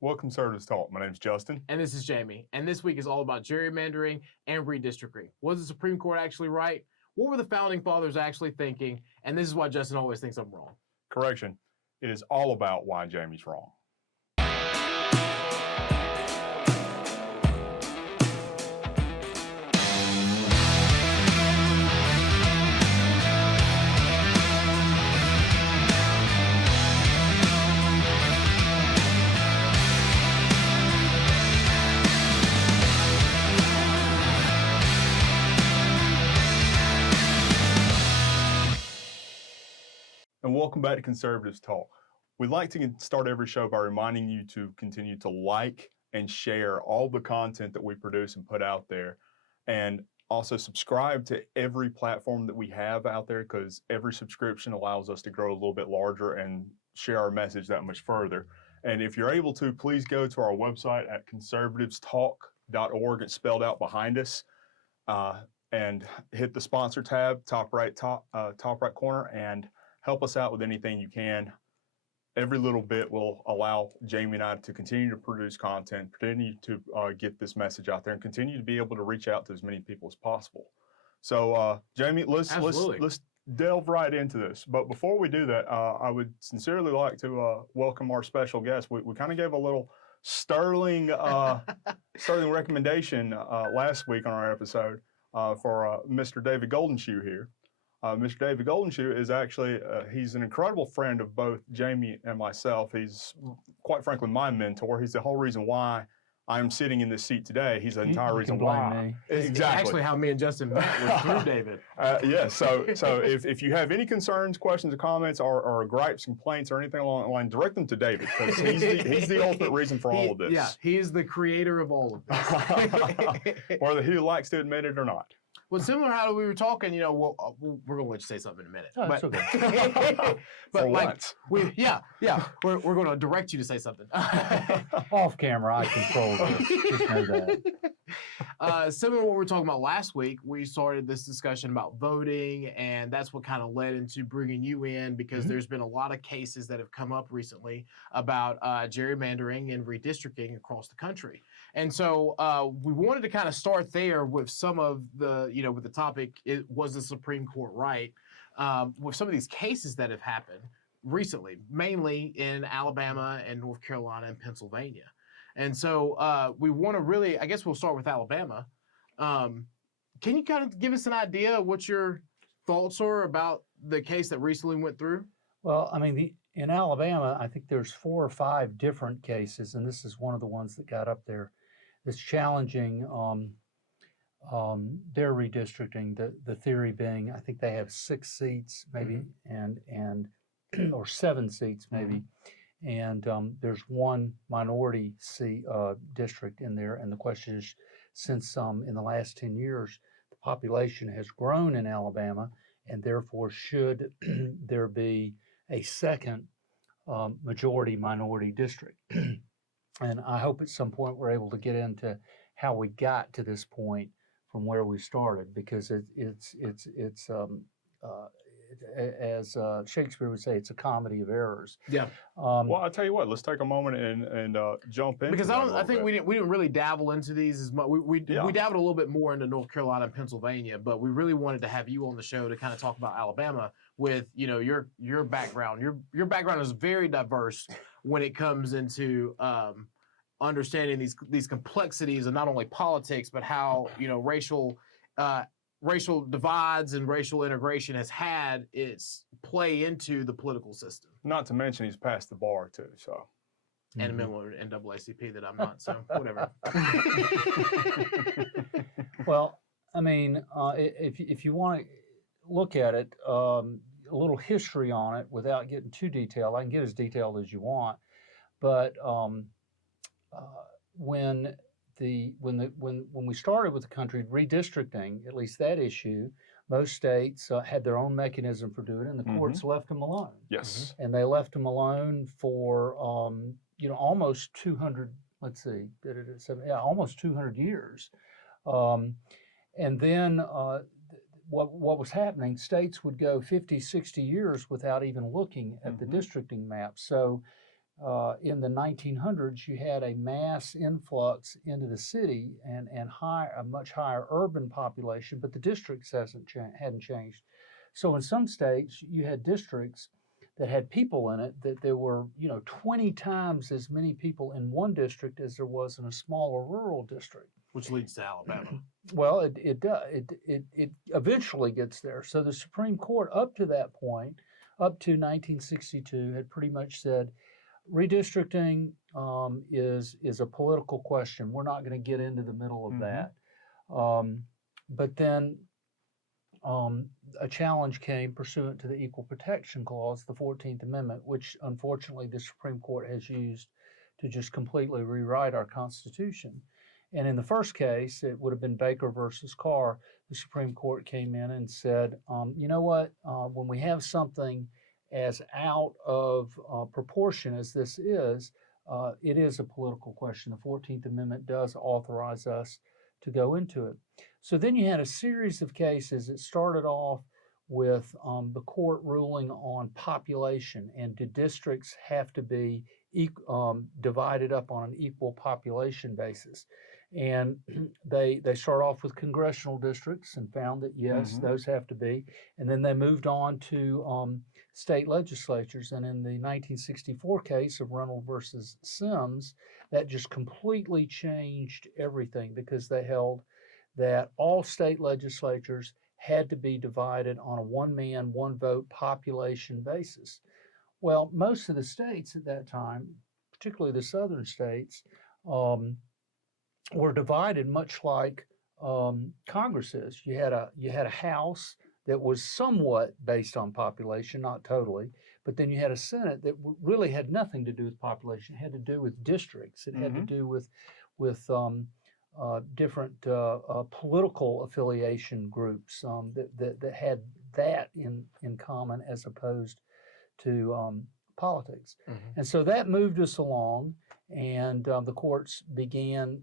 Welcome, Conservatives Talk. My name's Justin. And this is Jamie. And this week is all about gerrymandering and redistricting. Was the Supreme Court actually right? What were the Founding Fathers actually thinking? And this is why Justin always thinks I'm wrong. Correction. It is all about why Jamie's wrong. And welcome back to Conservatives Talk. We'd like to start every show by reminding you to continue to like and share all the content that we produce and put out there. And also subscribe to every platform that we have out there, because every subscription allows us to grow a little bit larger and share our message that much further. And if you're able to, please go to our website at conservativestalk.org. It's spelled out behind us. And hit the sponsor tab, top right corner, and help us out with anything you can. Every little bit will allow Jamie and I to continue to produce content, continue to get this message out there, and continue to be able to reach out to as many people as possible. So, Jamie, let's delve right into this. But before we do that, I would sincerely like to welcome our special guest. We kind of gave a little sterling recommendation last week on our episode for Mr. David Guldenschuh here. Mr. David Guldenschuh is actually, he's an incredible friend of both Jamie and myself. He's, quite frankly, my mentor. He's the whole reason why I'm sitting in this seat today. He's the entire reason why. Exactly. It's actually how me and Justin met was through David. Yes. So if you have any concerns, questions, or comments, or gripes, complaints, or anything along that line, direct them to David, because he's the ultimate reason for all of this. Yeah, he's the creator of all of this. Whether he likes to admit it or not. Well, similar how we were talking, we're going to let you say something in a minute. Oh, but okay. But like, we're going to direct you to say something. Off camera, I control this. Just know that. Similar to what we were talking about last week, we started this discussion about voting, and that's what kind of led into bringing you in, because there's been a lot of cases that have come up recently about gerrymandering and redistricting across the country. And so we wanted to kind of start there with some of the, with the topic, was the Supreme Court right? With some of these cases that have happened recently, mainly in Alabama and North Carolina and Pennsylvania. And so we want to really, I guess we'll start with Alabama. Can you kind of give us an idea of what your thoughts are about the case that recently went through? Well, I mean, in Alabama, I think there's 4 or 5 different cases, and this is one of the ones that got up there that's challenging their redistricting. The theory being, I think they have 6 seats maybe, and or 7 seats maybe, and there's 1 minority seat district in there. And the question is, since in the last 10 years the population has grown in Alabama, and therefore should there be a second majority minority district? And I hope at some point we're able to get into how we got to this point from where we started, because it's as Shakespeare would say, it's a comedy of errors. Yeah. Well, I'll tell you what. Let's take a moment and jump in, because I think we didn't really dabble into these as much. We dabbled a little bit more into North Carolina and Pennsylvania, but we really wanted to have you on the show to kind of talk about Alabama with your background. Your background is very diverse when it comes into understanding these complexities of not only politics, but how racial divides and racial integration has had its play into the political system. Not to mention he's passed the bar too, so. And a member of NAACP that I'm not, so whatever. Well, I mean, if you want to look at it, a little history on it without getting too detailed. I can get as detailed as you want, but when we started with the country redistricting, at least that issue, most states had their own mechanism for doing it, and the courts left them alone. Yes. And they left them alone for almost 200. Let's see, almost 200 years. And then what was happening, states would go 50, 60 years without even looking at the districting map. So in the 1900s, you had a mass influx into the city and a much higher urban population, but the districts hadn't changed. So in some states, you had districts that had people in it that there were 20 times as many people in one district as there was in a smaller rural district. Which leads to Alabama. Well, it eventually gets there. So the Supreme Court, up to that point, up to 1962, had pretty much said redistricting is a political question. We're not going to get into the middle of that. But then a challenge came pursuant to the Equal Protection Clause, the 14th Amendment, which unfortunately the Supreme Court has used to just completely rewrite our Constitution. And in the first case, it would have been Baker versus Carr. The Supreme Court came in and said, you know what, when we have something as out of proportion as this is, it is a political question. The 14th Amendment does authorize us to go into it. So then you had a series of cases that started off with the court ruling on population, and do districts have to be divided up on an equal population basis. And they start off with congressional districts and found that, yes, those have to be. And then they moved on to state legislatures. And in the 1964 case of Reynolds versus Sims, that just completely changed everything, because they held that all state legislatures had to be divided on a one-man, one-vote population basis. Well, most of the states at that time, particularly the southern states, were divided much like Congress is. You had a House that was somewhat based on population, not totally, but then you had a Senate that really had nothing to do with population. It had to do with districts. It had to do with different political affiliation groups that had that in common, as opposed to politics. And so that moved us along, and the courts began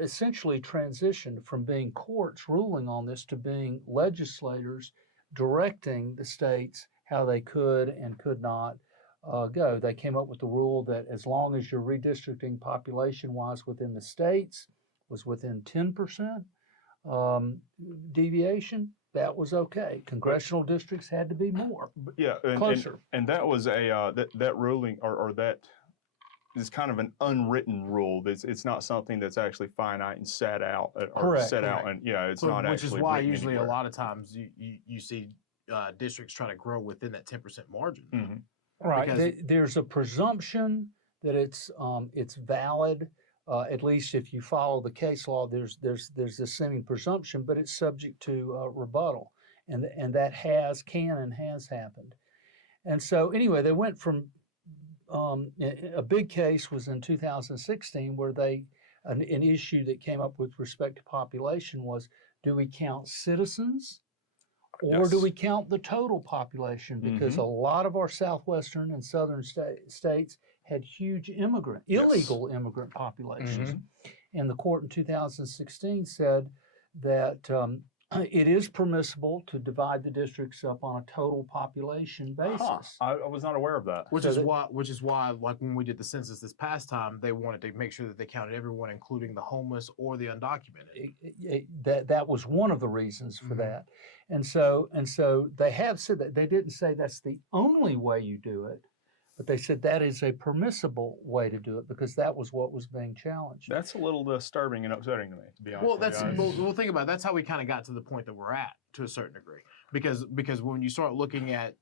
essentially transitioned from being courts ruling on this to being legislators directing the states how they could and could not go. They came up with the rule that as long as your redistricting population-wise within the states was within 10% deviation, that was okay. Congressional districts had to be more. Yeah, closer. And that was a that ruling or that is kind of an unwritten rule. It's not something that's actually finite and set out out, and it's not Which actually. Is why written usually anywhere. a lot of times you see districts trying to grow within that 10% margin. Right. There's a presumption that it's valid. At least if you follow the case law, there's a seeming presumption, but it's subject to rebuttal, and that can and has happened. And so anyway, they went from a big case was in 2016 where an issue that came up with respect to population was, do we count citizens or do we count the total population? Because a lot of our southwestern and southern states had huge illegal immigrant populations. And the court in 2016 said that it is permissible to divide the districts up on a total population basis. I was not aware of that. Which is why, like when we did the census this past time, they wanted to make sure that they counted everyone, including the homeless or the undocumented. That was one of the reasons for that. And so they have said that. They didn't say that's the only way you do it, but they said that is a permissible way to do it, because that was what was being challenged. That's a little disturbing and upsetting to me, to be honest. We'll think about it. That's how we kind of got to the point that we're at, to a certain degree, because when you start looking at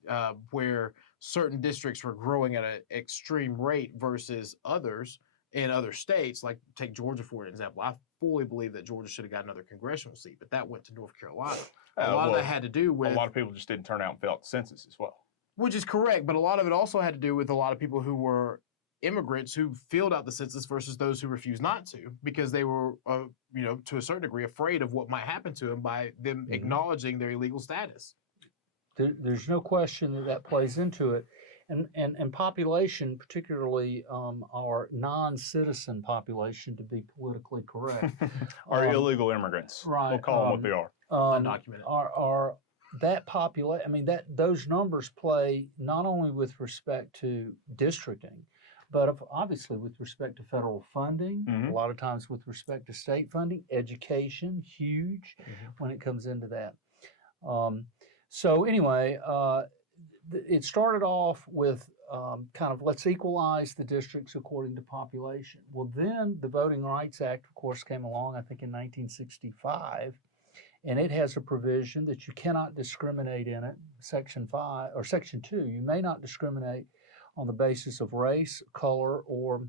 where certain districts were growing at an extreme rate versus others in other states, like take Georgia for an example. I fully believe that Georgia should have got another congressional seat, but that went to North Carolina. A lot of that had to do with a lot of people just didn't turn out and fill out the census as well. Which is correct, but a lot of it also had to do with a lot of people who were immigrants who filled out the census versus those who refused not to, because they were, to a certain degree, afraid of what might happen to them by them acknowledging their illegal status. There's no question that plays into it. And population, particularly our non-citizen population, to be politically correct, are illegal immigrants. Right. We'll call them what they are. Undocumented. Are that population? I mean, those numbers play not only with respect to districting, But obviously, with respect to federal funding, Mhm. a lot of times with respect to state funding, education, huge when it comes into that. So anyway, it started off with kind of let's equalize the districts according to population. Well, then the Voting Rights Act, of course, came along, I think in 1965, and it has a provision that you cannot discriminate in it, Section 5 or Section 2. You may not discriminate on the basis of race, color, or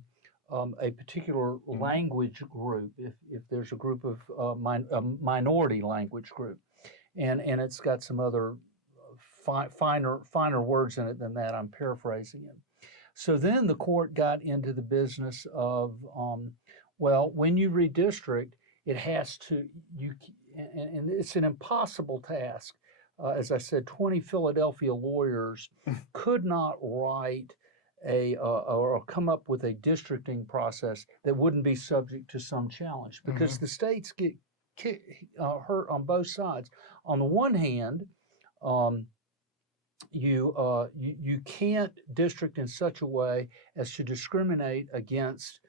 a particular language group if there's a group of a minority language group. And it's got some other finer words in it than that. I'm paraphrasing it. So then the court got into the business of, well, when you redistrict, it has to, and it's an impossible task. As I said, 20 Philadelphia lawyers could not write or come up with a districting process that wouldn't be subject to some challenge because the states get hurt on both sides. On the one hand, you can't district in such a way as to discriminate against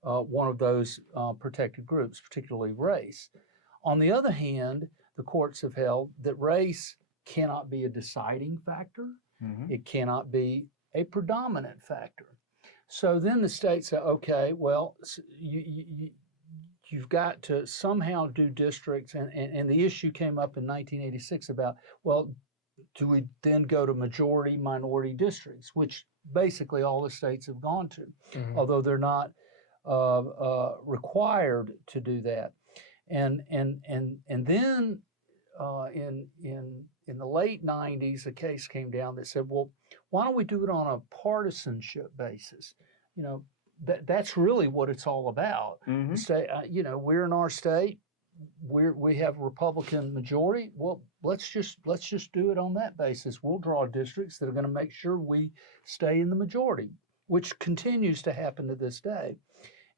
one of those protected groups, particularly race. On the other hand, the courts have held that race cannot be a deciding factor. It cannot be a predominant factor. So then the states say, okay, well, you've got to somehow do districts, and the issue came up in 1986 about, well, do we then go to majority minority districts, which basically all the states have gone to, although they're not required to do that. And then in the late 90s, a case came down that said, well, why don't we do it on a partisanship basis? You know, that's really what it's all about. State, you know, we're in our state, we have a Republican majority. Well, let's just do it on that basis. We'll draw districts that are going to make sure we stay in the majority, which continues to happen to this day.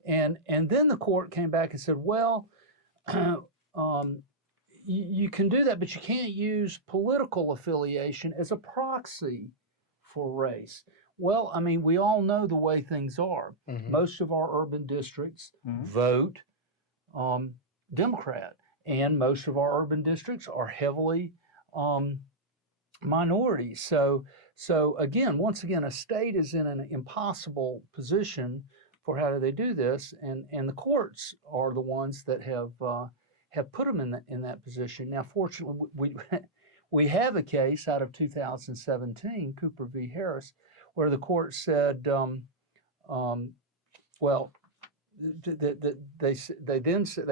And then the court came back and said, well, you can do that, but you can't use political affiliation as a proxy for race. Well, I mean, we all know the way things are. Most of our urban districts vote Democrat, and most of our urban districts are heavily minority. So again, once again, a state is in an impossible position for how do they do this, and the courts are the ones that have put them in that position. Now, fortunately, we have a case out of 2017, Cooper v. Harris, where the court said, well, they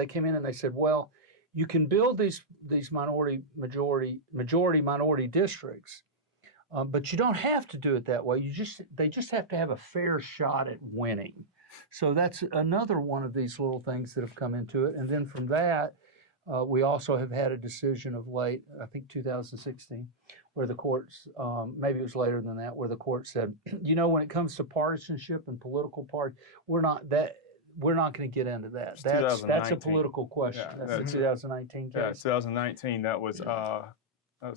came in and they said, well, you can build these majority minority districts, but you don't have to do it that way. They just have to have a fair shot at winning. So that's another one of these little things that have come into it. And then from that, we also have had a decision of late, I think 2016, where the courts, maybe it was later than that, where the court said, you know, when it comes to partisanship and political party, we're not going to get into that. That's a political question. Yeah, that's the 2019 case. Yeah, 2019. That was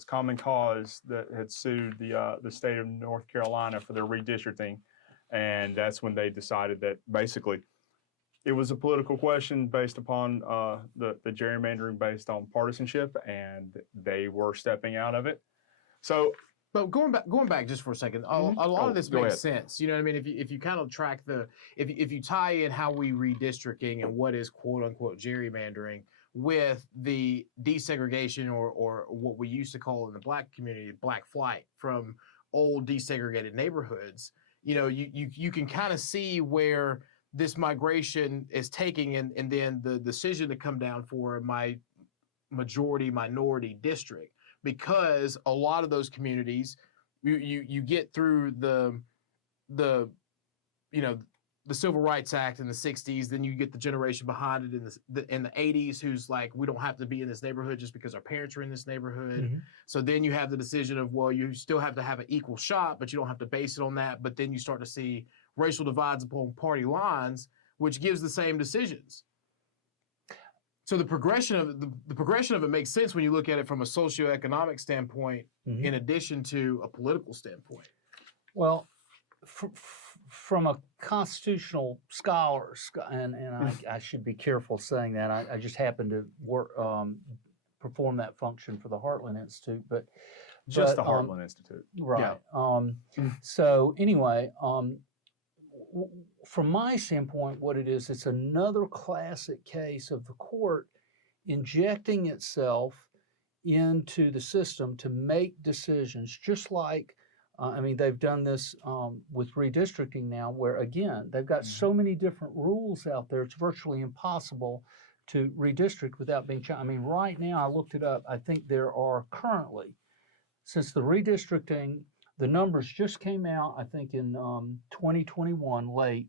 Common Cause that had sued the state of North Carolina for their redistricting, and that's when they decided that basically it was a political question based upon the gerrymandering based on partisanship, and they were stepping out of it. So. But going back just for a second, a lot of this makes sense. You know what I mean? If you kind of track if you tie in how we redistricting and what is quote unquote gerrymandering with the desegregation or what we used to call in the black community black flight from old desegregated neighborhoods, you know, you can kind of see where this migration is taking, and then the decision to come down for my majority minority district. Because a lot of those communities, you get through the Civil Rights Act in the 60s, then you get the generation behind it in the 80s who's like, we don't have to be in this neighborhood just because our parents are in this neighborhood. So then you have the decision of, well, you still have to have an equal shot, but you don't have to base it on that. But then you start to see racial divides upon party lines, which gives the same decisions. So the progression of it makes sense when you look at it from a socioeconomic standpoint, in addition to a political standpoint. Well, from a constitutional scholar, and I should be careful saying that. I just happen to work, perform that function for the Heartland Institute, but Just the Heartland Institute. right. So anyway, from my standpoint, what it is, it's another classic case of the court injecting itself into the system to make decisions, just like, I mean, they've done this with redistricting now, where again, they've got so many different rules out there, it's virtually impossible to redistrict without being challenged. I mean, right now, I looked it up, I think there are currently, since the redistricting, the numbers just came out, I think in 2021, late,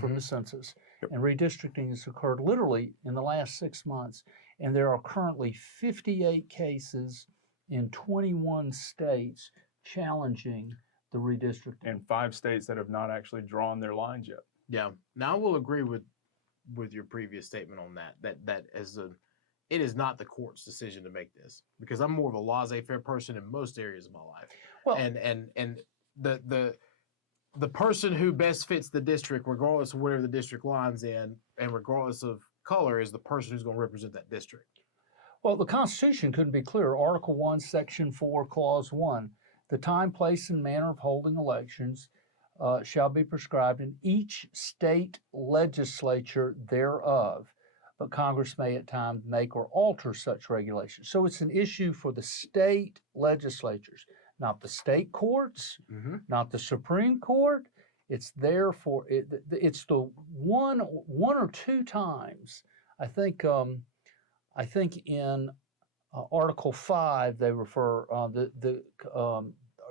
from the census. Yep. And redistricting has occurred literally in the last 6 months. And there are currently 58 cases in 21 states challenging the redistricting. And 5 states that have not actually drawn their lines yet. Yeah. Now I will agree with your previous statement on that it is not the court's decision to make this, because I'm more of a laissez-faire person in most areas of my life. Well, and the person who best fits the district, regardless of whatever the district line's in, and regardless of color, is the person who's going to represent that district. Well, the Constitution couldn't be clearer. Article 1, Section 4, Clause 1. The time, place, and manner of holding elections shall be prescribed in each state legislature thereof, but Congress may at times make or alter such regulations. So it's an issue for the state legislatures, not the state courts, not the Supreme Court. It's there for it. It's the one or two times. I think in Article 5 they refer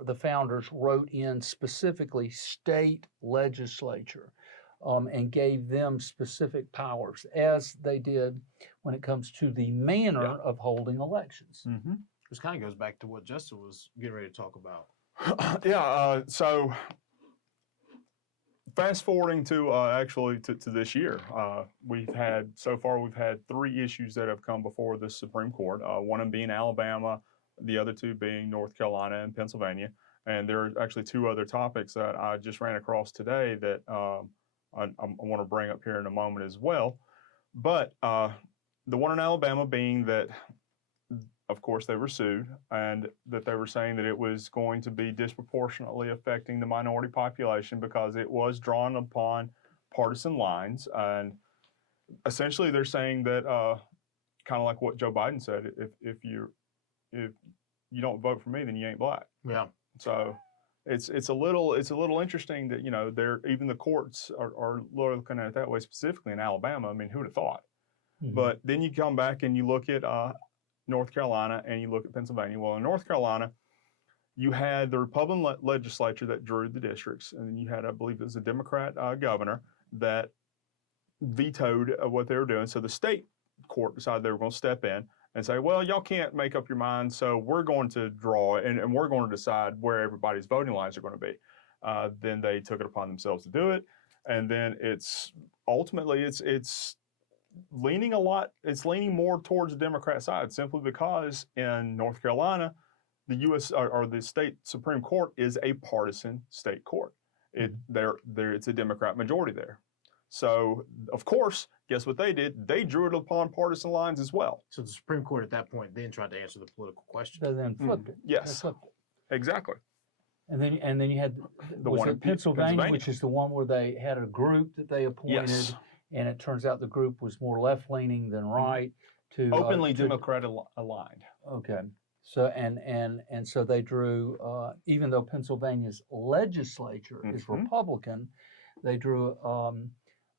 the founders wrote in specifically state legislature. And gave them specific powers, as they did when it comes to the manner of holding elections. Which kind of goes back to what Justin was getting ready to talk about. So fast forwarding to actually to this year, we've had 3 issues that have come before the Supreme Court. One of them being Alabama, the other 2 being North Carolina and Pennsylvania. And there are actually 2 other topics that I just ran across today that I want to bring up here in a moment as well. But the one in Alabama being that, of course, they were sued, and that they were saying that it was going to be disproportionately affecting the minority population because it was drawn upon partisan lines. And essentially they're saying that, kind of like what Joe Biden said, if you don't vote for me, then you ain't black. Yeah. So it's a little interesting that even the courts are looking at it that way, specifically in Alabama. I mean, who'd have thought? But then you come back and you look at North Carolina and you look at Pennsylvania. Well, in North Carolina, you had the Republican legislature that drew the districts, and then you had, I believe, it was a Democrat governor that vetoed what they were doing. So the state court decided they were going to step in and say, well, y'all can't make up your mind, so we're going to draw and we're going to decide where everybody's voting lines are going to be. Then they took it upon themselves to do it, and then it's leaning more towards the Democrat side, simply because in North Carolina, the U.S. or the state Supreme Court is a partisan state court. It's a Democrat majority there. So, of course, guess what they did? They drew it upon partisan lines as well. So the Supreme Court at that point then tried to answer the political question. So then flipped it. Yes, exactly. And then you had the one in Pennsylvania, which is the one where they had a group that they appointed, and it turns out the group was more left-leaning than right. To openly Democrat aligned. Okay. So and so they drew, even though Pennsylvania's legislature is Republican, they drew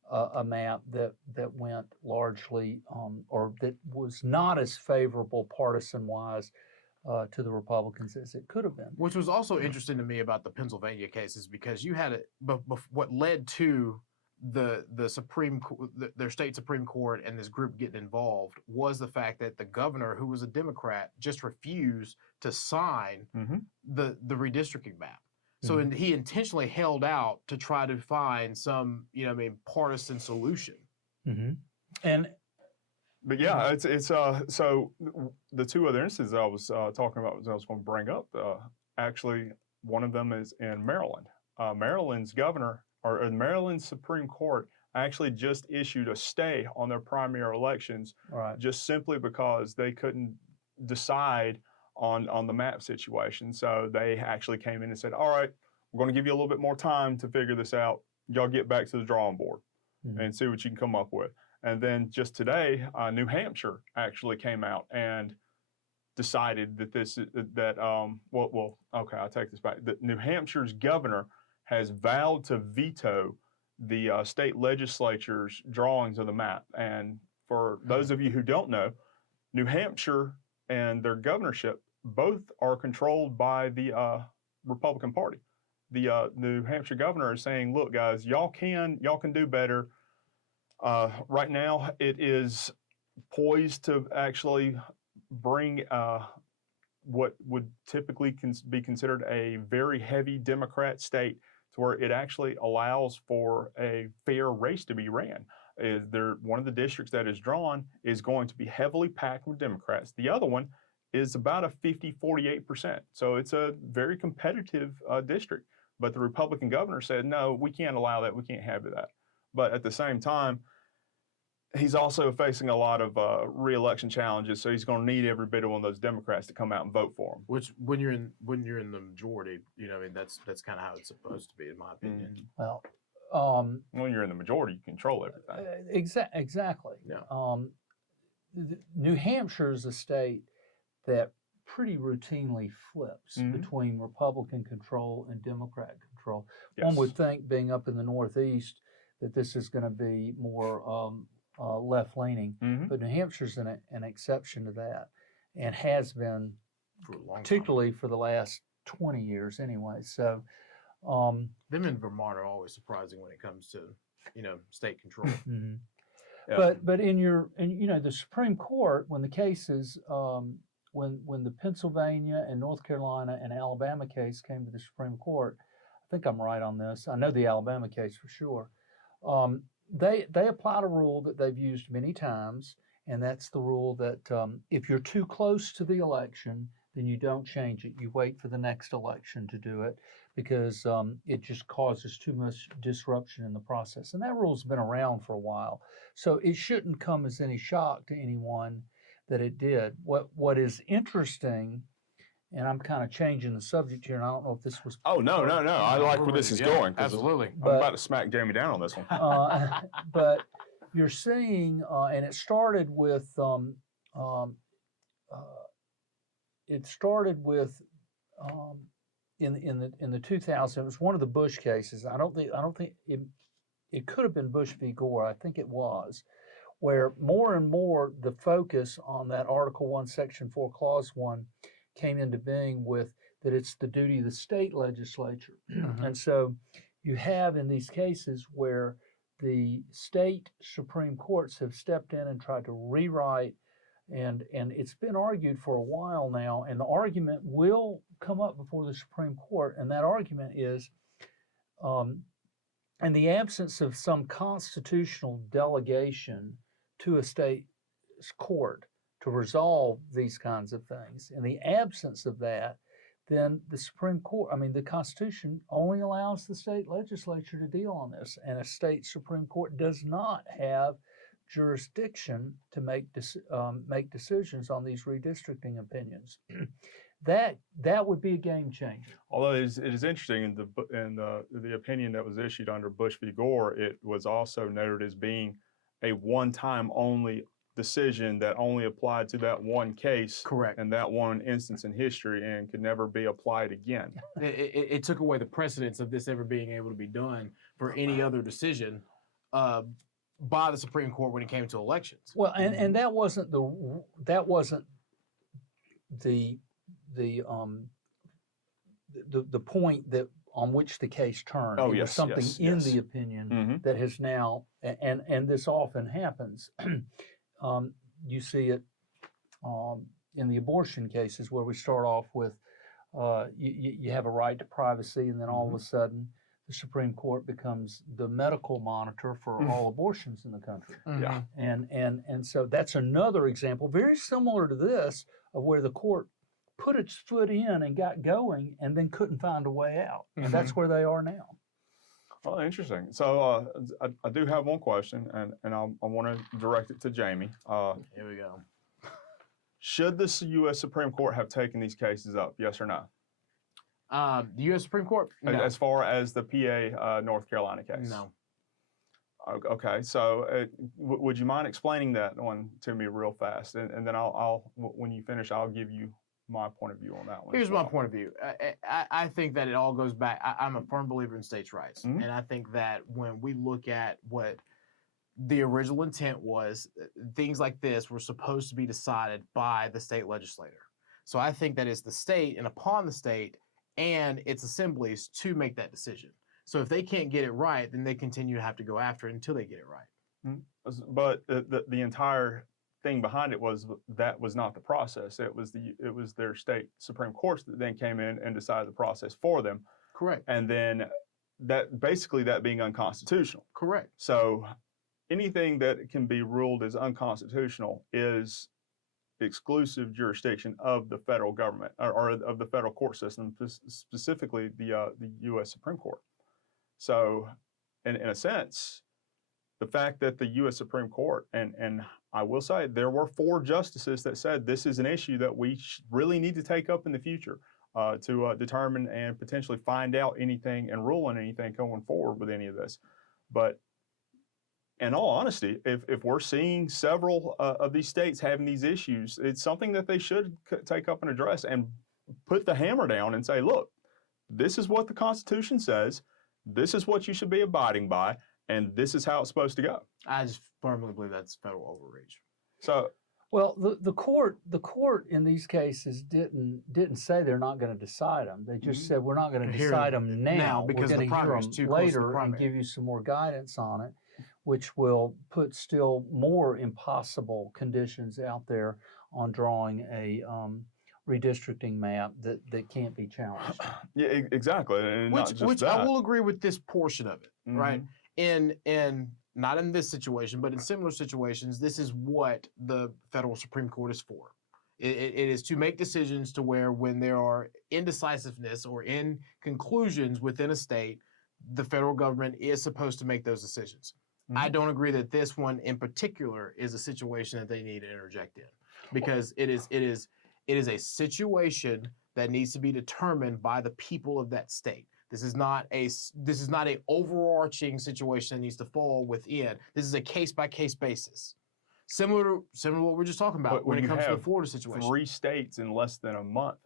a map that went largely, or that was not as favorable partisan-wise to the Republicans as it could have been. Which was also interesting to me about the Pennsylvania cases, because you had it, but what led to the Supreme, their state Supreme Court and this group getting involved was the fact that the governor, who was a Democrat, just refused to sign the redistricting map. So he intentionally held out to try to find some, partisan solution. But yeah, it's so the 2 other instances I was talking about, I was going to bring up. Actually, one of them is in Maryland. Maryland's governor or the Maryland Supreme Court actually just issued a stay on their primary elections, Right. just simply because they couldn't decide on the map situation. So they actually came in and said, all right, we're going to give you a little bit more time to figure this out. Y'all get back to the drawing board and see what you can come up with. And then just today, New Hampshire actually came out and decided that okay, I'll take this back. That New Hampshire's governor has vowed to veto the state legislature's drawings of the map. And for those of you who don't know, New Hampshire and their governorship both are controlled by the Republican Party. The New Hampshire governor is saying, look, guys, y'all can do better. Right now, it is poised to actually bring what would typically be considered a very heavy Democrat state to where it actually allows for a fair race to be ran. One of the districts that is drawn is going to be heavily packed with Democrats. The other one is about a 48%. So it's a very competitive district. But the Republican governor said, no, we can't allow that. We can't have that. But at the same time, he's also facing a lot of re-election challenges, so he's going to need every bit of one of those Democrats to come out and vote for him. Which, when you're in the majority, I mean, that's kind of how it's supposed to be, in my opinion. Well, when you're in the majority, you control everything. Exactly. Yeah. New Hampshire is a state that pretty routinely flips between Republican control and Democrat control. Yes. One would think, being up in the Northeast, that this is going to be more left-leaning, but New Hampshire's an exception to that, and has been For a long particularly for the last 20 years anyway. So, them in Vermont are always surprising when it comes to state control. Yeah. But in the Supreme Court, when the cases when the Pennsylvania and North Carolina and Alabama case came to the Supreme Court, I think I'm right on this. I know the Alabama case for sure. They applied a rule that they've used many times, and that's the rule that if you're too close to the election, then you don't change it. You wait for the next election to do it, because it just causes too much disruption in the process. And that rule's been around for a while, so it shouldn't come as any shock to anyone that it did. What is interesting, and I'm kind of changing the subject here, and I don't know if this was... Oh, no. I like where this is going. Absolutely. I'm about to smack Jamie down on this one. But you're seeing, and it started with in the 2000s. It was one of the Bush cases. I don't think it could have been Bush v. Gore. I think it was, where more and more the focus on that Article 1, Section 4, Clause 1 came into being, with that it's the duty of the state legislature. And so you have in these cases where the state Supreme Courts have stepped in and tried to rewrite, and it's been argued for a while now, and the argument will come up before the Supreme Court, and that argument is, in the absence of some constitutional delegation to a state court to resolve these kinds of things, in the absence of that, then the Supreme Court, the Constitution only allows the state legislature to deal on this, and a state Supreme Court does not have jurisdiction to make decisions on these redistricting opinions. That would be a game changer. Although it is interesting, in the opinion that was issued under Bush v. Gore, it was also noted as being a one-time only decision that only applied to that one case. Correct. And that one instance in history, and could never be applied again. It took away the precedence of this ever being able to be done for any other decision by the Supreme Court when it came to elections. Well, and that wasn't the point that on which the case turned. Oh, it yes, was something yes, in yes. the opinion that has now, and this often happens. You see it in the abortion cases, where we start off with you have a right to privacy, and then all of a sudden the Supreme Court becomes the medical monitor for all abortions in the country. Yeah. And so that's another example, very similar to this, of where the court put its foot in and got going, and then couldn't find a way out. And that's where they are now. Well, interesting. So I do have one question, and I want to direct it to Jamie. Here we go. Should the U.S. Supreme Court have taken these cases up? Yes or no? The U.S. Supreme Court? No. As far as the PA North Carolina case? No. Okay, so would you mind explaining that one to me real fast, and then I'll when you finish, I'll give you my point of view on that one. Here's my point of view. I think that it all goes back. I'm a firm believer in states' rights. Mhm. And I think that when we look at what the original intent was, things like this were supposed to be decided by the state legislator. So I think that it's the state and upon the state and its assemblies to make that decision. So if they can't get it right, then they continue to have to go after it until they get it right. Mhm. But the entire thing behind it was that was not the process. It was their state Supreme Courts that then came in and decided the process for them. Correct. And then that basically that being unconstitutional. Correct. So anything that can be ruled as unconstitutional is exclusive jurisdiction of the federal government or of the federal court system, specifically the U.S. Supreme Court. So in a sense, the fact that the U.S. Supreme Court, and I will say there were 4 justices that said this is an issue that we really need to take up in the future to determine and potentially find out anything and rule on anything going forward with any of this. But in all honesty, if we're seeing several of these states having these issues, it's something that they should take up and address and put the hammer down and say, look, this is what the Constitution says. This is what you should be abiding by. And this is how it's supposed to go. I just firmly believe that's federal overreach. So, well, the court in these cases didn't say they're not going to decide them. They just said we're not going to decide them now because we're the primary is too close to the later and primary. give you some more guidance on it, which will put still more impossible conditions out there on drawing a redistricting map that can't be challenged. yeah, exactly. And not just Which that. I will agree with this portion of it, Mhm. right? In not in this situation, but in similar situations, this is what the federal Supreme Court is for. It is to make decisions to where when there are indecisiveness or inconclusions within a state, the federal government is supposed to make those decisions. Mhm. I don't agree that this one in particular is a situation that they need to interject in, because it is a situation that needs to be determined by the people of that state. This is not a overarching situation that needs to fall within. This is a case by case basis, similar to what we're just talking about But when it you comes to the have Florida situation. 3 states in less than a month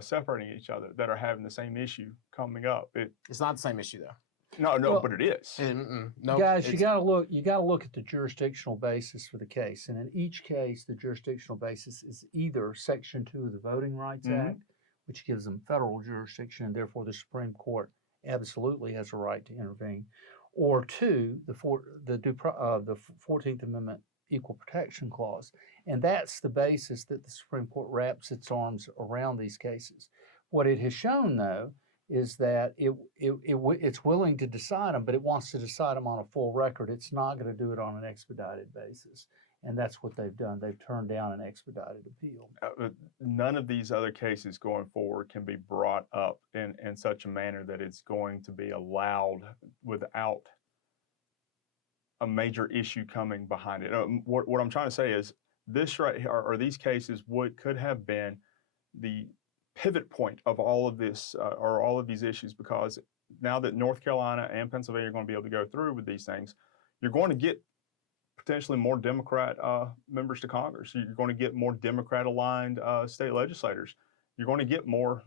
separating each other that are having the same issue coming up. It's not the same issue though. No, Well, but it is. No, Guys, you got to look at the jurisdictional basis for the case, and in each case, the jurisdictional basis is either Section 2 of the Voting Rights Mhm. Act, which gives them federal jurisdiction, and therefore the Supreme Court absolutely has a right to intervene, or 2, the 14th Amendment Equal Protection Clause, and that's the basis that the Supreme Court wraps its arms around these cases. What it has shown, though, is that it's willing to decide them, but it wants to decide them on a full record. It's not going to do it on an expedited basis. And that's what they've done. They've turned down an expedited appeal. None of these other cases going forward can be brought up in such a manner that it's going to be allowed without a major issue coming behind it. What I'm trying to say is this right here, or these cases could have been the pivot point of all of this or all of these issues, because now that North Carolina and Pennsylvania are going to be able to go through with these things, you're going to get potentially more Democrat members to Congress. You're going to get more Democrat-aligned state legislators. You're going to get more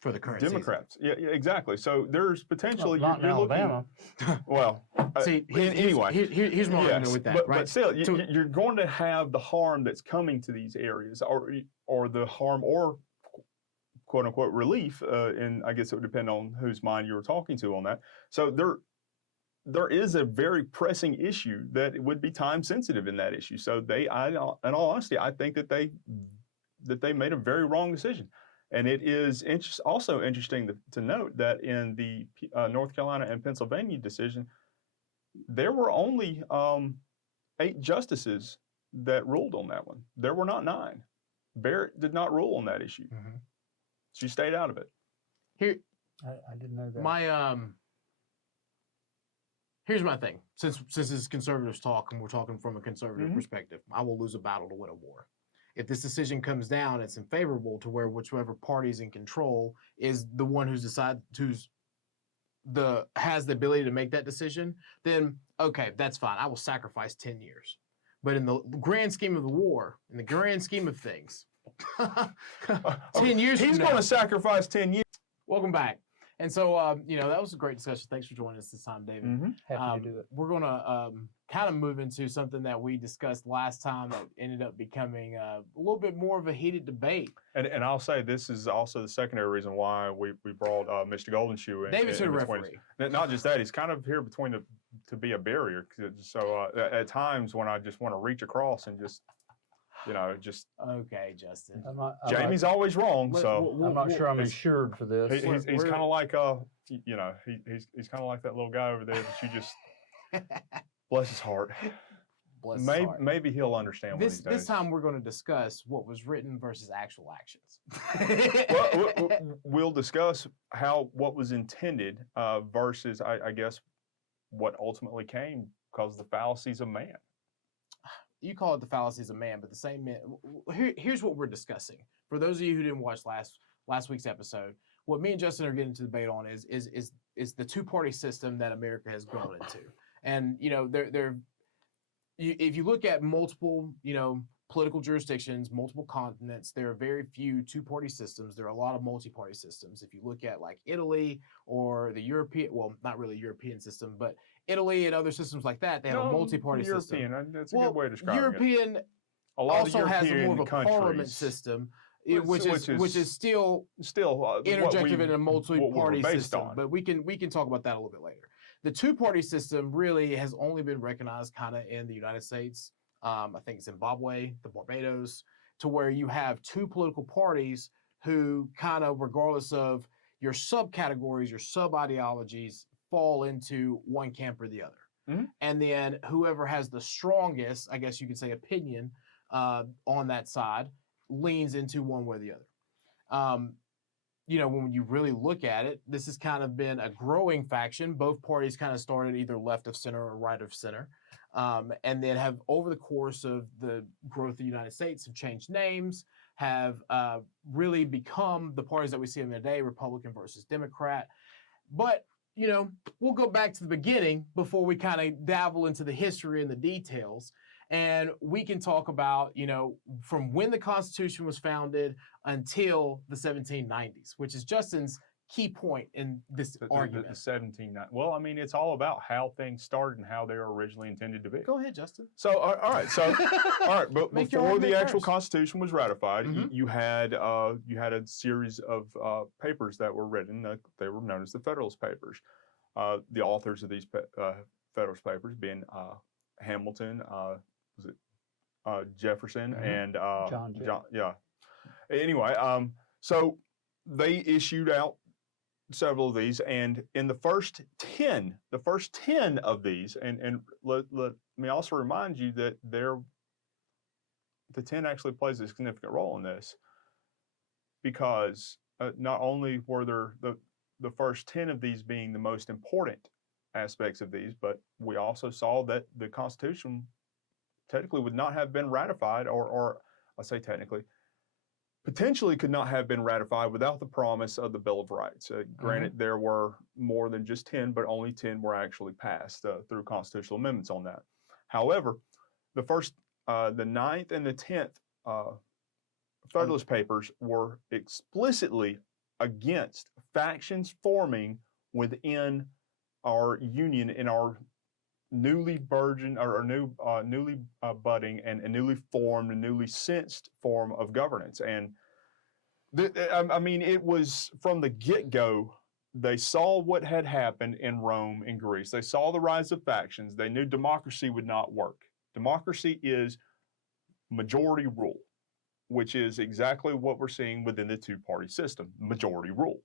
for the current Democrats. Yeah, exactly. So there's potential. Not in Alabama. Well, See, anyway, here's my argument with that, but, right? But still, you're going to have the harm that's coming to these areas, or the harm, or quote unquote relief. And I guess it would depend on whose mind you were talking to on that. So there is a very pressing issue that would be time sensitive in that issue. So in all honesty, I think that they made a very wrong decision. And it is also interesting to note that in the North Carolina and Pennsylvania decision, there were only 8 justices that ruled on that one. There were not 9. Barrett did not rule on that issue. Mm-hmm. She stayed out of it. Here, I didn't know that. my Here's my thing. Since this is conservatives talk and we're talking from a conservative perspective, I will lose a battle to win a war. If this decision comes down, it's unfavorable to where whichever party's in control is the one has the ability to make that decision, then okay, that's fine. I will sacrifice 10 years. But in the grand scheme of the war, in the grand scheme of things, 10 years He's from going now, to sacrifice 10 years. welcome back. And so, that was a great discussion. Thanks for joining us this time, David. Happy to do it. We're going to kind of move into something that we discussed last time that ended up becoming a little bit more of a heated debate. And I'll say this is also the secondary reason why we brought Mr. Guldenschuh in. David's in a between. referee. Not just that, he's kind of here between to be a barrier. So at times when I just want to reach across and just Okay, Justin. Jamie's always wrong. So I'm not sure I'm insured for this. he's kind of like he's kind of like that little guy over there that you just bless his heart. Bless his heart. Maybe he'll understand what he's doing. This time we're going to discuss what was written versus actual actions. We'll discuss what was intended versus I guess what ultimately came because of the fallacies of man. You call it the fallacies of man, but the same man. Here's what we're discussing. For those of you who didn't watch last week's episode, what me and Justin are getting to debate on is the two-party system that America has grown into. And if you look at multiple political jurisdictions, multiple continents, there are very few two-party systems. There are a lot of multi-party systems. If you look at like Italy or the European, well, not really European system, but Italy and other systems like that, they have a multi-party system. European, that's a good way of describing European it. A lot also of has European more of a parliament countries, system, which is still interjective in a multi-party system. On. But we can talk about that a little bit later. The two-party system really has only been recognized kind of in the United States. I think Zimbabwe, the Barbados, to where you have two political parties who kind of, regardless of your subcategories, your sub-ideologies, fall into one camp or the other. Mm-hmm. And then whoever has the strongest, I guess you could say, opinion on that side leans into one way or the other. When you really look at it, this has kind of been a growing faction. Both parties kind of started either left of center or right of center. And then have, over the course of the growth of the United States, have changed names, have really become the parties that we see in today, Republican versus Democrat. But, we'll go back to the beginning before we kind of dabble into the history and the details. And we can talk about, from when the Constitution was founded until the 1790s, which is Justin's key point in this argument. The 1790s. Well, I mean, it's all about how things started and how they were originally intended to be. Go ahead, Justin. So, all right. So, all right. But Make your before the argument actual first. Constitution was ratified, Mhm. you had a series of papers that were written. They were known as the Federalist Papers. The authors of these Federalist Papers being Hamilton, Jefferson, and John. Yeah. Anyway, so they issued out several of these, and in the first 10 of these, and let me also remind you that the 10 actually plays a significant role in this, because not only were there the first 10 of these being the most important aspects of these, but we also saw that the Constitution technically would not have been ratified, or I say technically, potentially could not have been ratified without the promise of the Bill of Rights. Granted, there were more than just 10, but only 10 were actually passed through constitutional amendments on that. However, the 9th and the 10th Federalist Papers were explicitly against factions forming within our union in our newly budding and newly formed and newly sensed form of governance. And it was from the get-go, they saw what had happened in Rome and Greece. They saw the rise of factions. They knew democracy would not work. Democracy is majority rule, which is exactly what we're seeing within the two-party system, majority rule.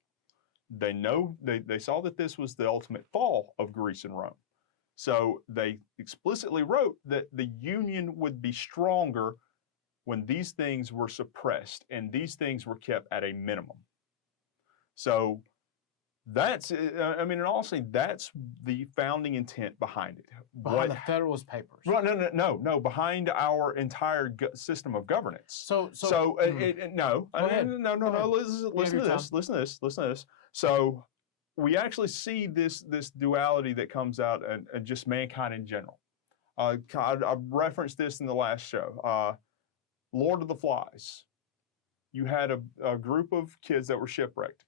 They saw that this was the ultimate fall of Greece and Rome. So they explicitly wrote that the union would be stronger when these things were suppressed and these things were kept at a minimum. So That's, I mean, and honestly, that's the founding intent behind it. Behind the Federalist Papers. Well, no, behind our entire system of governance. No, Go ahead. no. Listen to this. So we actually see this duality that comes out and just mankind in general. I referenced this in the last show. Lord of the Flies. You had a group of kids that were shipwrecked.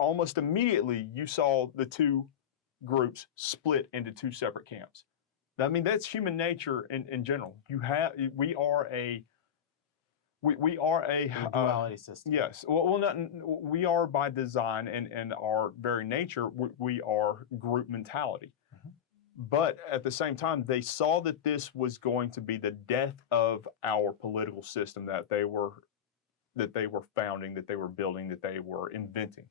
Almost immediately, you saw the two groups split into two separate camps. I mean, that's human nature in general. We are a duality system. Yes. We are by design and our very nature. We are group mentality. But at the same time, they saw that this was going to be the death of our political system that they were founding, that they were building, that they were inventing.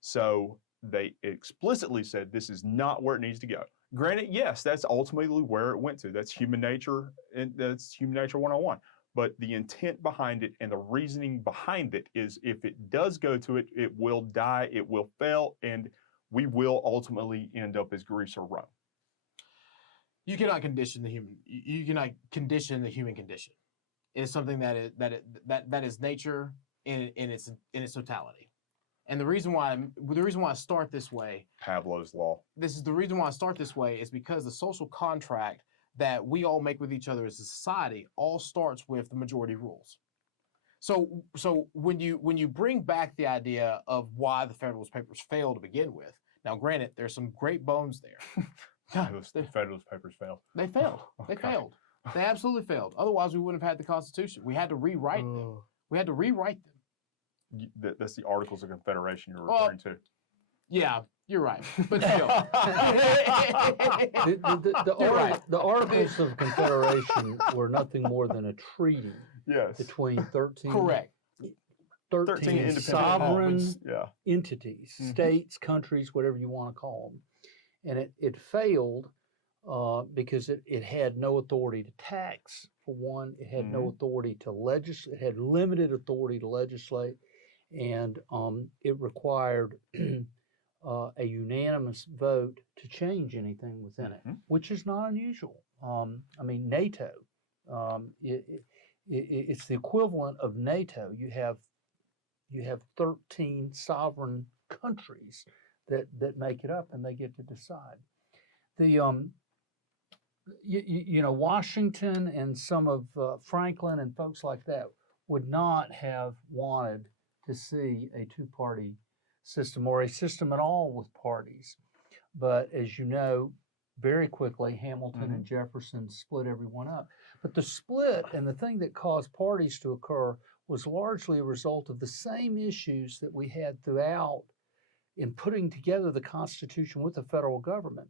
So they explicitly said this is not where it needs to go. Granted, yes, that's ultimately where it went to. That's human nature, and that's human nature 101. But the intent behind it and the reasoning behind it is if it does go to it, it will die, it will fail, and we will ultimately end up as Greece or Rome. You cannot condition the human. You cannot condition the human condition. It is something that is nature in its totality. And the reason why I start this way, Pavlov's law. This is the reason why I start this way is because the social contract that we all make with each other as a society all starts with the majority rules. So when you bring back the idea of why the Federalist Papers failed to begin with, now granted, there's some great bones there. The Federalist Papers failed. They failed. They failed. They absolutely failed. Otherwise, we wouldn't have had the Constitution. We had to rewrite them. We had to rewrite them. That's the Articles of Confederation you're referring to. Yeah, you're right. But still. The Articles of Confederation were nothing more than a treaty between 13 independent sovereign entities, states, countries, whatever you want to call them. And it failed because it had no authority to tax, for one. It had no authority to legislate. It had limited authority to legislate. And it required a unanimous vote to change anything within it, which is not unusual. I mean, NATO, it's the equivalent of NATO. You have 13 sovereign countries that make it up, and they get to decide. Washington and some of Franklin and folks like that would not have wanted to see a two-party system or a system at all with parties. But as you know, very quickly, Hamilton and Jefferson split everyone up. But the split and the thing that caused parties to occur was largely a result of the same issues that we had throughout in putting together the Constitution with the federal government.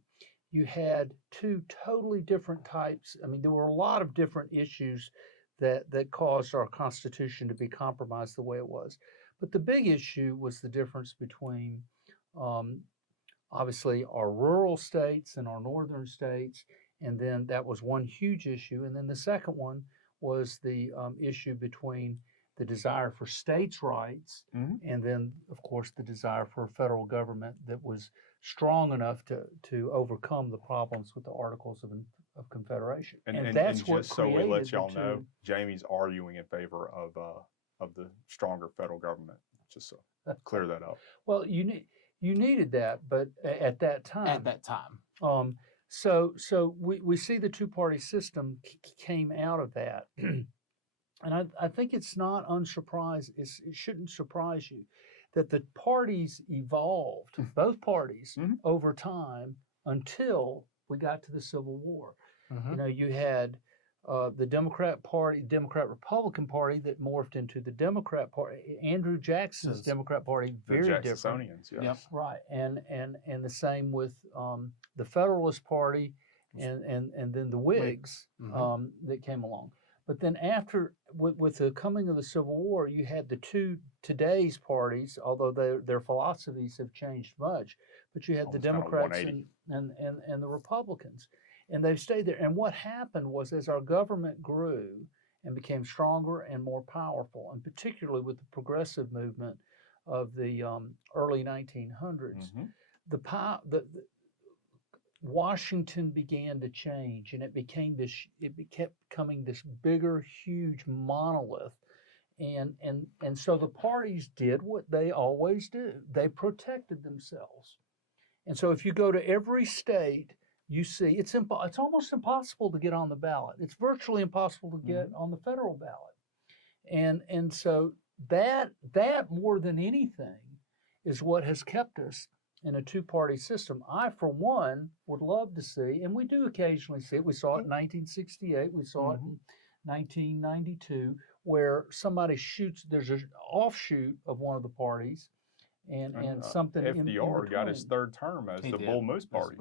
You had two totally different types. I mean, there were a lot of different issues that caused our Constitution to be compromised the way it was. But the big issue was the difference between, obviously, our rural states and our northern states, and then that was one huge issue. And then the second one was the issue between the desire for states' rights, and then, of course, the desire for a federal government that was strong enough to overcome the problems with the Articles of Confederation. And that's just what so we let y'all the know, Jamie's arguing in favor of the stronger federal government. Just so clear that up. Well, you needed that, but at that time. At that time. So we see the two-party system came out of that. And I think it's not unsurprising, it shouldn't surprise you that the parties evolved, both parties, over time until we got to the Civil War. You know, you had the Democrat Party, Democrat-Republican Party that morphed into the Democrat Party. Andrew Jackson's Democrat Party, very different. Yes. Yep. Right, and the same with the Federalist Party and then the Whigs that came along. But then after, with the coming of the Civil War, you had the today's parties, although their philosophies have changed much, but you had the Democrats and the Republicans. And they've stayed there. And what happened was, as our government grew and became stronger and more powerful, and particularly with the progressive movement early 1900s, Mhm. the Washington began to change, and it kept becoming this bigger, huge monolith. And so the parties did what they always do. They protected themselves. And so if you go to every state, you see it's almost impossible to get on the ballot. It's virtually impossible to get on the federal ballot. And so that more than anything is what has kept us in a two-party system. I, for one, would love to see, and we do occasionally see it. We saw it in 1968. We saw it in 1992, where somebody there's an offshoot of one of the parties, and something FDR in got his third term as the Bull Moose Party.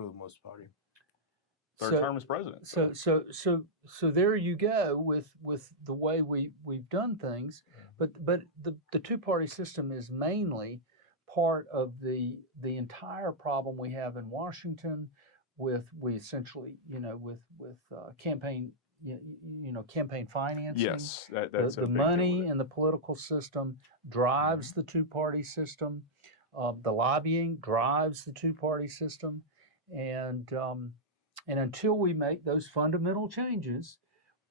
Third term as president. So there you go with the way we've done things. But the two-party system is mainly part of the entire problem we have in Washington with campaign campaign financing. Yes, that's the money in the political system drives the two-party system. The lobbying drives the two-party system, and until we make those fundamental changes,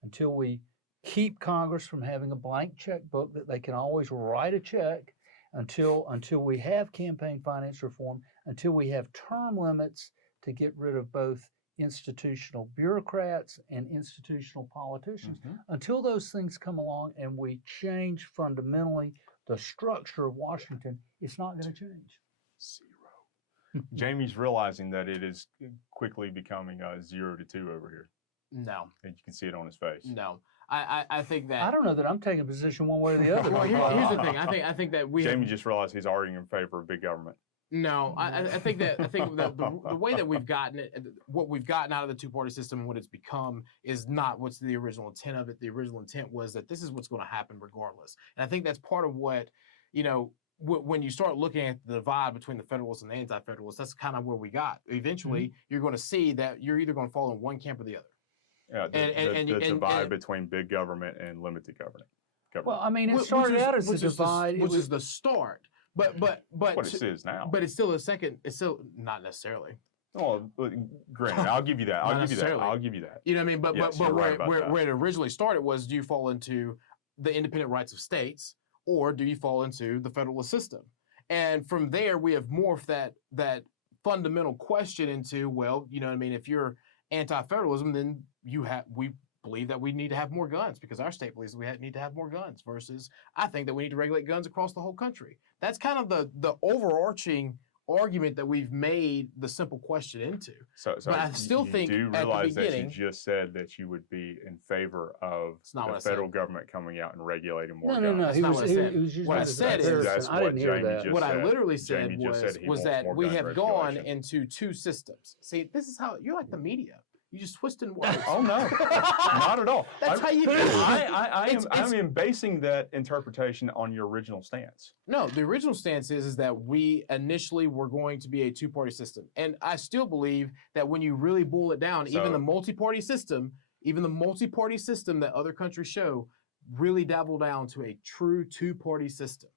until we keep Congress from having a blank checkbook that they can always write a check, until we have campaign finance reform, until we have term limits to get rid of both institutional bureaucrats and institutional politicians, until those things come along and we change fundamentally the structure of Washington, it's not going to change. Zero. Jamie's realizing that it is quickly becoming 0-2 over here. No. And you can see it on his face. No. I think that I don't know that I'm taking a position one way or the other. Well, here's the thing. I think that Jamie just realized he's arguing in favor of big government. No, I think that the way that we've gotten it, what we've gotten out of the two-party system and what it's become is not what's the original intent of it. The original intent was that this is what's going to happen regardless. And I think that's part of what, when you start looking at the divide between the Federalists and the Anti-Federalists, that's kind of where we got. Eventually, you're going to see that you're either going to fall in one camp or the other. Yeah, the divide between big government and limited government. Well, I mean, it started out as a divide. Which is the start. But what it is now. But it's still a second. It's still not necessarily. Well, granted, I'll give you that. I'll give you that. You know what I mean? But yes, but where it originally started was, do you fall into the independent rights of states, or do you fall into the federalist system? And from there, we have morphed that fundamental question into, well, you know what I mean? If you're anti-federalism, then we believe that we need to have more guns because our state believes we need to have more guns, versus I think that we need to regulate guns across the whole country. That's kind of the overarching argument that we've made the simple question into. So but I still think you do realize that you just said that you would be in favor of the federal government coming out and regulating more guns. No. That's not what I said. What I said is, that's I didn't hear that. What I literally said was that we have gone regulation. into two systems. See, this is how you're like the media. You just twisting words. Oh no, not at all. That's how you do it. I'm basing that interpretation on your original stance. No, the original stance is that we initially were going to be a two-party system, and I still believe that when you really boil it down, even the multi-party system that other countries show, really dabble down to a true two-party system,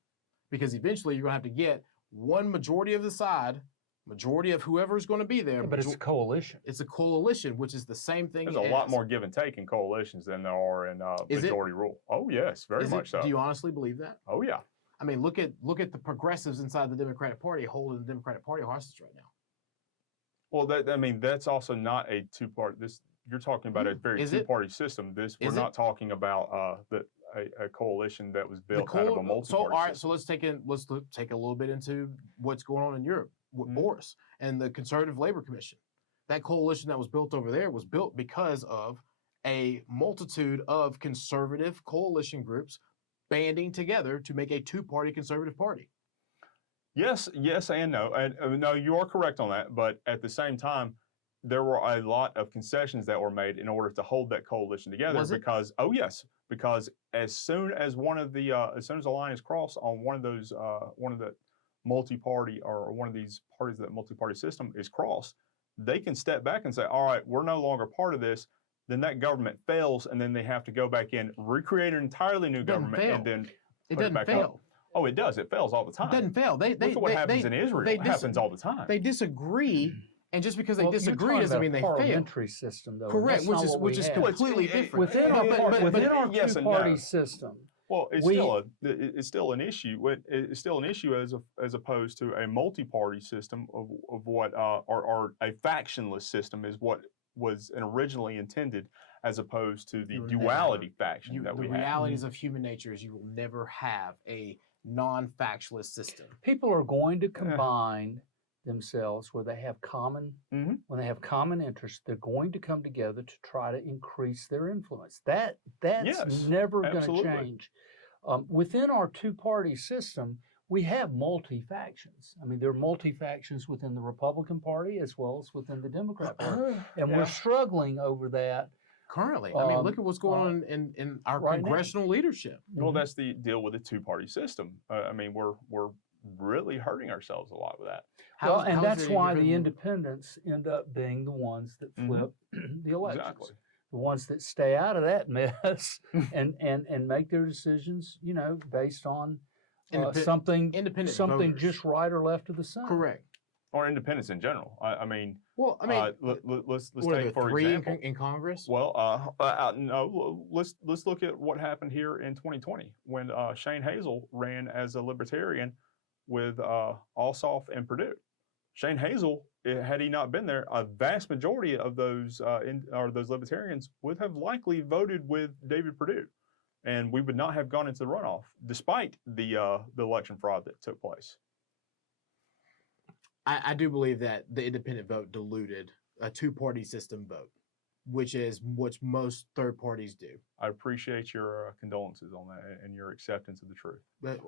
because eventually you're going to have to get one majority of the side. Majority of whoever's going to be there. Yeah, but it's a coalition. It's a coalition, which is the same thing. There's a lot more give and take in coalitions than there are in majority rule. Oh yes, very much so. Do you honestly believe that? Oh yeah. I mean, look at the progressives inside the Democratic Party holding the Democratic Party hostage right now. Well, that's also not a two-party. You're talking about a very two-party system. We're not talking about a coalition that was built out of a multi-party system. All right, so let's take a little bit into what's going on in Europe with Boris and the Conservative Labor Commission. That coalition that was built over there was built because of a multitude of conservative coalition groups banding together to make a two-party conservative party. Yes, and no. And no, you are correct on that. But at the same time, there were a lot of concessions that were made in order to hold that coalition together. Because as soon as the line is crossed on one of the multi-party or one of these parties that multi-party system is crossed, they can step back and say, all right, we're no longer part of this. Then that government fails, and then they have to go back in, recreate an entirely new government, and then it doesn't fail. Oh, it does. It fails all the time. It doesn't fail. Look at what happens in Israel. It happens all the time. They disagree, and just because they disagree doesn't mean they fail. Parliamentary system, though. Correct, which is completely different. Within our two-party system. Well, it's still an issue. It's still an issue as opposed to a multi-party system of what or a factionless system is what was originally intended, as opposed to the duality faction that we have. The realities of human nature is you will never have a non-factionalist system. People are going to combine themselves where they have common when they have common interests. They're going to come together to try to increase their influence. That's never going to change. Within our two-party system, we have multi-factions. I mean, there are multi-factions within the Republican Party as well as within the Democrat Party. And we're struggling over that. Currently. I mean, look at what's going on in our congressional leadership. Well, that's the deal with the two-party system. I mean, we're really hurting ourselves a lot with that. And that's why the independents end up being the ones that flip the elections. Exactly. The ones that stay out of that mess and make their decisions, based on something voters. Just right or left of the sun. Correct. Or independents in general. Let's what take for three example in Congress. Well, no. Let's look at what happened here in 2020 when Shane Hazel ran as a libertarian with Ossoff and Perdue. Shane Hazel, had he not been there, a vast majority of those those libertarians would have likely voted with David Perdue, and we would not have gone into the runoff, despite the election fraud that took place. I do believe that the independent vote diluted a two-party system vote, which is what most third parties do. I appreciate your condolences on that and your acceptance of the truth. That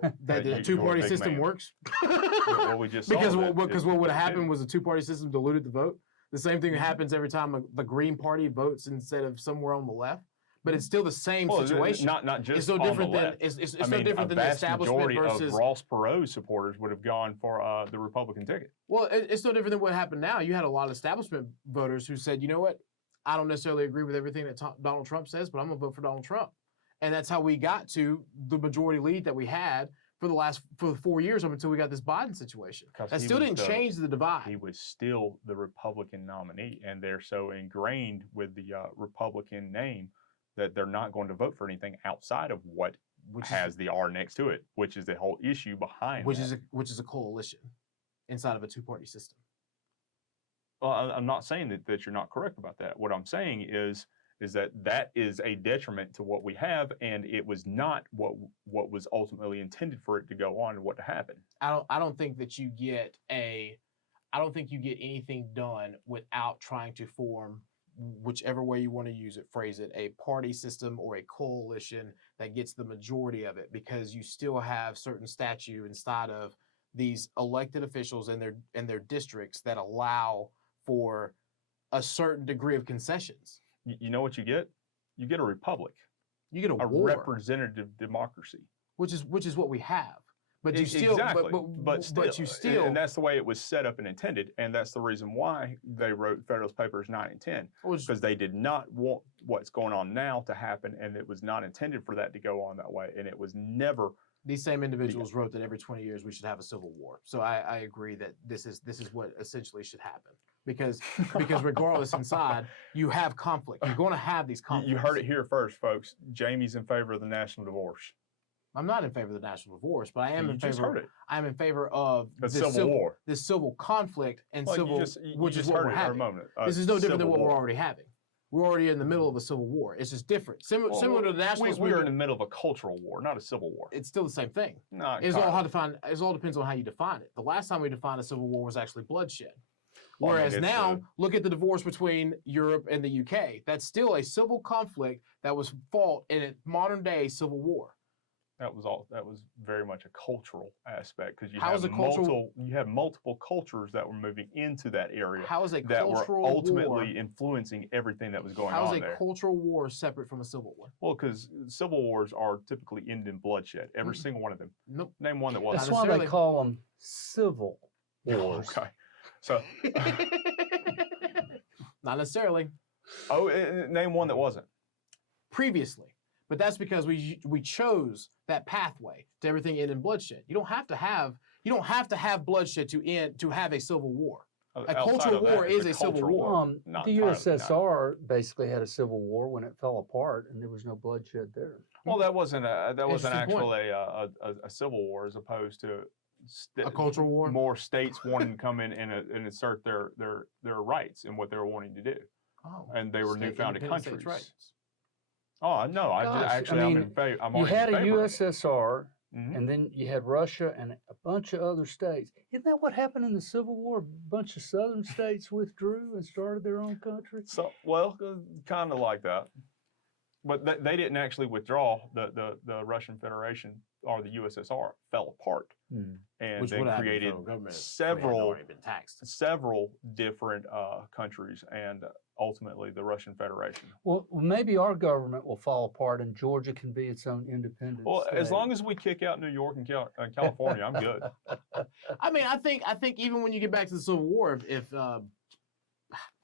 the two-party system works? Well, we just because what would have happened was the two-party system diluted the vote. The same thing happens every time the Green Party votes instead of somewhere on the left. But it's still the same situation. Not just it's no different than it's no different than the establishment versus. A vast majority of Ross Perot's supporters would have gone for the Republican ticket. Well, it's no different than what happened now. You had a lot of establishment voters who said, you know what, I don't necessarily agree with everything that Donald Trump says, but I'm going to vote for Donald Trump. And that's how we got to the majority lead that we had for the 4 years up until we got this Biden situation. That still didn't change the divide. He was still the Republican nominee, and they're so ingrained with the Republican name that they're not going to vote for anything outside of what has the R next to it, which is the whole issue behind which is a coalition inside of a two-party system. Well, I'm not saying that you're not correct about that. What I'm saying is that is a detriment to what we have, and it was not what was ultimately intended for it to go on and what to happen. I don't think that you get anything done without trying to form, whichever way you want to use it, phrase it, a party system or a coalition that gets the majority of it, because you still have certain statute inside of these elected officials and their districts that allow for a certain degree of concessions. You know what you get? You get a republic. You get a war. Representative democracy, which is what we have. But you still, exactly. but you still, and that's the way it was set up and intended, and that's the reason why they wrote Federalist Papers 9 and 10, because they did not want what's going on now to happen, and it was not intended for that to go on that way, and it was never. These same individuals wrote that every 20 years we should have a civil war. So I agree that this is what essentially should happen, because regardless inside you have conflict. You're going to have these conflicts. You heard it here first, folks. Jamie's in favor of the national divorce. I'm not in favor of the national divorce, but I am in favor. Heard it. I'm in favor of the civil war, this civil conflict and which is what we're having. This is no different than what we're already having. We're already in the middle of a civil war. It's just different. Similar to the nationalist movement. We're in the middle of a cultural war, not a civil war. It's still the same thing. No, it all depends on how you define it. The last time we defined a civil war was actually bloodshed. Whereas now, look at the divorce between Europe and the UK. That's still a civil conflict that was fought in a modern day civil war. That was very much a cultural aspect, because you have multiple cultures that were moving into that area. How is a that cultural were ultimately war influencing everything that was going How on is there. a cultural war separate from a civil war? Well, because civil wars are typically end in bloodshed. Every single one of them. Nope. Name one that wasn't. That's why they call them civil wars. Okay. So. Not necessarily. Oh, name one that wasn't. Previously. But that's because we chose that pathway to everything end in bloodshed. You don't have to have bloodshed to have a civil war. A cultural war is a civil war. The USSR basically had a civil war when it fell apart, and there was no bloodshed there. Well, that wasn't actually a civil war, as opposed to a cultural war. More states wanting to come in and assert their rights and what they were wanting to do. Oh, and they were newfounded countries. Rights. Oh no, I'm in favor. You had a USSR. And then you had Russia and a bunch of other states. Isn't that what happened in the Civil War? A bunch of southern states withdrew and started their own country? So, well, kind of like that. But they didn't actually withdraw. The Russian Federation or the USSR fell apart. And Which they created several different countries and ultimately the Russian Federation. Well, maybe our government will fall apart and Georgia can be its own independent state. As long as we kick out New York and California, I'm good. I mean, I think even when you get back to the Civil War, if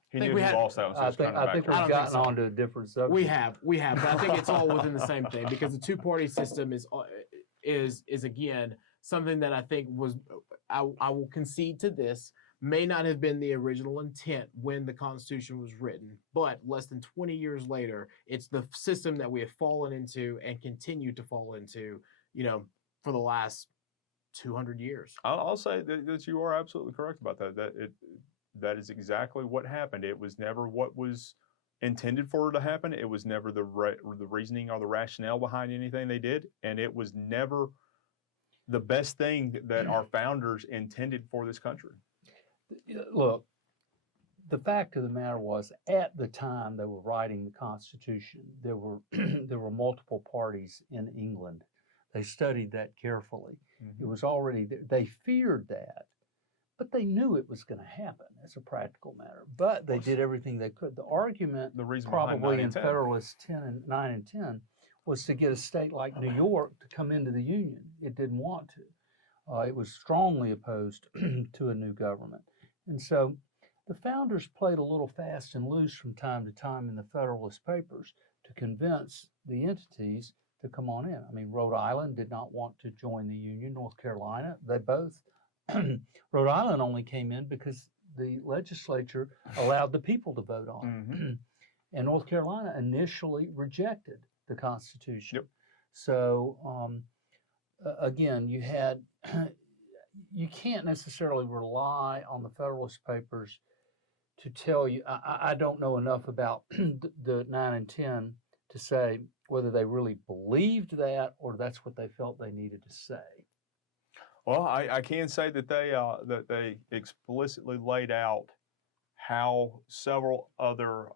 he knew he lost that one, so I think we've gotten onto a different subject. We have, but I think it's all within the same thing because the two-party system is again something that I think was, I will concede to this, may not have been the original intent when the Constitution was written, but less than 20 years later, it's the system that we have fallen into and continue to fall into, for the last 200 years. I'll say that you are absolutely correct about that. That is exactly what happened. It was never what was intended for it to happen. It was never the reasoning or the rationale behind anything they did, and it was never the best thing that our founders intended for this country. Look, the fact of the matter was, at the time they were writing the Constitution, there were multiple parties in England. They studied that carefully. It was already there. They feared that, but they knew it was going to happen as a practical matter. But they did everything they could. The argument, probably in Federalists 9 and 10, was to get a state like New York to come into the Union. It didn't want to. It was strongly opposed to a new government. And so the founders played a little fast and loose from time to time in the Federalist Papers to convince the entities to come on in. I mean, Rhode Island did not want to join the Union. North Carolina, they both. Rhode Island only came in because the legislature allowed the people to vote on it. And North Carolina initially rejected the Constitution. Yep. So, again, you had... You can't necessarily rely on the Federalist Papers to tell you. I don't know enough about the 9 and 10 to say whether they really believed that or that's what they felt they needed to say. Well, I can say that they explicitly laid out how several other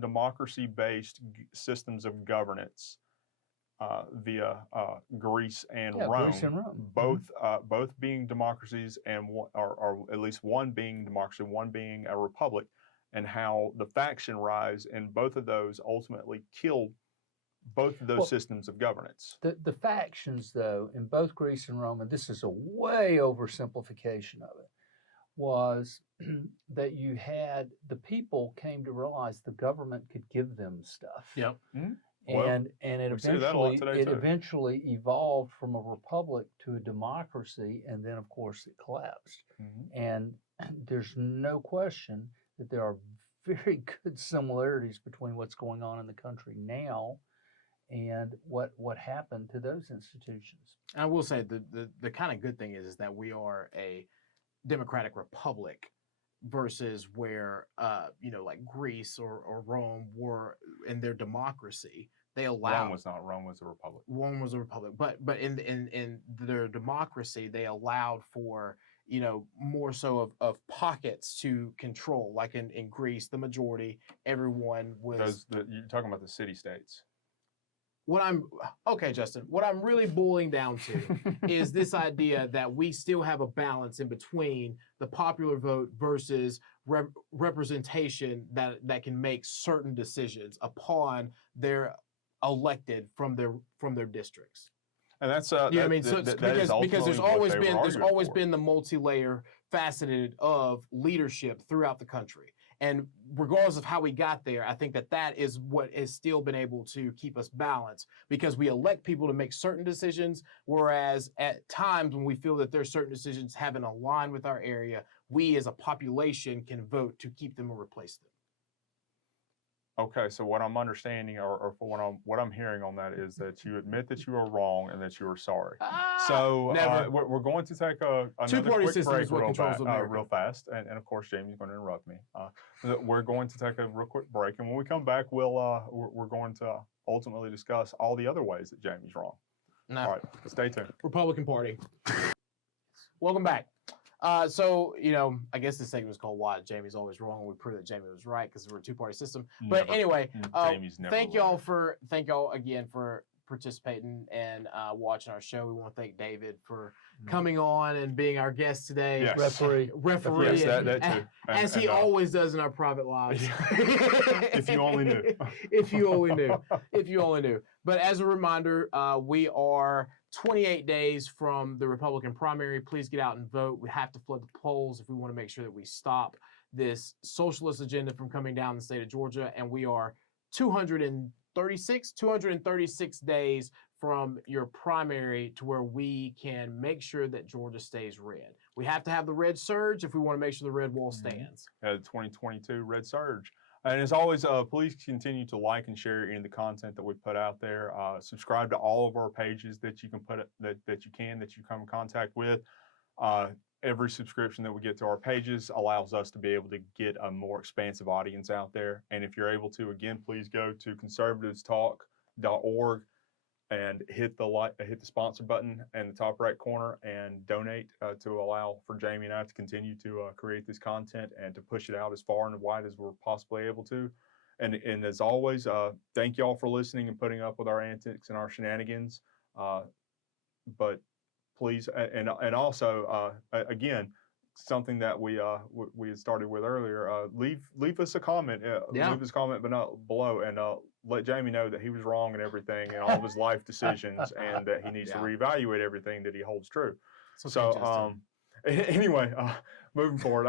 democracy-based systems of governance via Greece and Rome, both being democracies and or at least one being democracy, one being a republic, and how the faction rise in both of those ultimately killed both of those systems of governance. The factions, though, in both Greece and Rome, and this is a way oversimplification of it, was that you had the people came to realize the government could give them stuff. Yep. And it eventually evolved from a republic to a democracy, and then of course it collapsed. And there's no question that there are very good similarities between what's going on in the country now and what happened to those institutions. I will say the kind of good thing is that we are a democratic republic versus where like Greece or Rome were in their democracy. They allowed Rome was not. Rome was a republic. Rome was a republic, but in their democracy they allowed for more so of pockets to control. Like in Greece, the majority, everyone was. You're talking about the city states. Justin, what I'm really boiling down to is this idea that we still have a balance in between the popular vote versus representation that can make certain decisions upon their elected from their districts. And that's what I mean. So because there's always been the multi-layer faceted of leadership throughout the country. And regardless of how we got there, I think that is what has still been able to keep us balanced, because we elect people to make certain decisions, whereas at times when we feel that there's certain decisions haven't aligned with our area, we as a population can vote to keep them or replace them. Okay, so what I'm understanding, or for what I'm hearing on that, is that you admit that you are wrong and that you are sorry. So never. we're going to take another Two-party quick system break is what controls America. real fast, and of course Jamie's going to interrupt me. We're going to take a real quick break, and when we come back, we're going to ultimately discuss all the other ways that Jamie's wrong. No. All right, stay tuned. Republican Party. Welcome back. So, I guess this segment is called Why Jamie's Always Wrong. We proved that Jamie was right because we're a two-party system. But anyway, Jamie's never thank y'all again for participating and watching our show. We want to thank David for coming on and being our guest today. Yes. Referee. Yes, that too. As he always does in our private lives. If you only knew. If you only knew. If you only knew. But as a reminder, we are 28 days from the Republican primary. Please get out and vote. We have to flood the polls if we want to make sure that we stop this socialist agenda from coming down the state of Georgia. And we are 236 days from your primary to where we can make sure that Georgia stays red. We have to have the red surge if we want to make sure the red wall stands. 2022 red surge. And as always, please continue to like and share any of the content that we put out there. Subscribe to all of our pages that you can that you come in contact with. Every subscription that we get to our pages allows us to be able to get a more expansive audience out there. And if you're able to, again, please go to conservativestalk.org and hit the sponsor button in the top right corner and donate to allow for Jamie and I to continue to create this content and to push it out as far and wide as we're possibly able to. And as always, thank y'all for listening and putting up with our antics and our shenanigans. But please, and also again, something that we had started with earlier. Leave us a comment. Leave us a comment, but not below, and let Jamie know that he was wrong in everything and all of his life decisions, and that he needs to reevaluate everything that he holds true. So anyway, moving forward,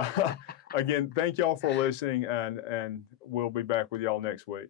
again, thank y'all for listening, and we'll be back with y'all next week.